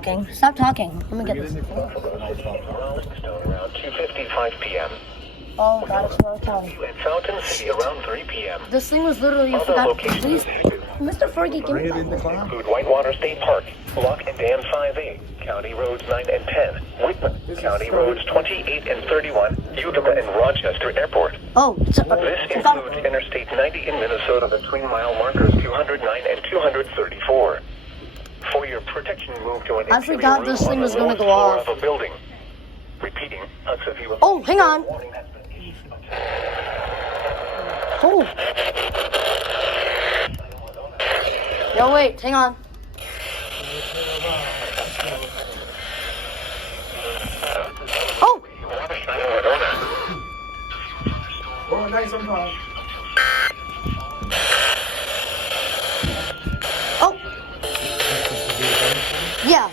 Stop talking. Let me get this. Around 2:55 p.m. Oh god, it's not counting. In Fountain City around 3 p.m. This thing was literally, you Other forgot. locations Please, Mr. Fergie, give me that. include Whitewater State Park, Lock and Dam 5A, County Roads 9 and 10, Whitman, County Roads 28 and 31, Utica and Rochester Airport. Oh, This includes Interstate 90 in Minnesota between mile markers 209 and 234. For your protection, move to an I interior forgot room this thing on the was gonna lowest go floor off. of a building. Repeating, if you Oh, hang on. Oh. Yo, wait, hang on. Oh! Oh, nice sometime. Oh! Yeah.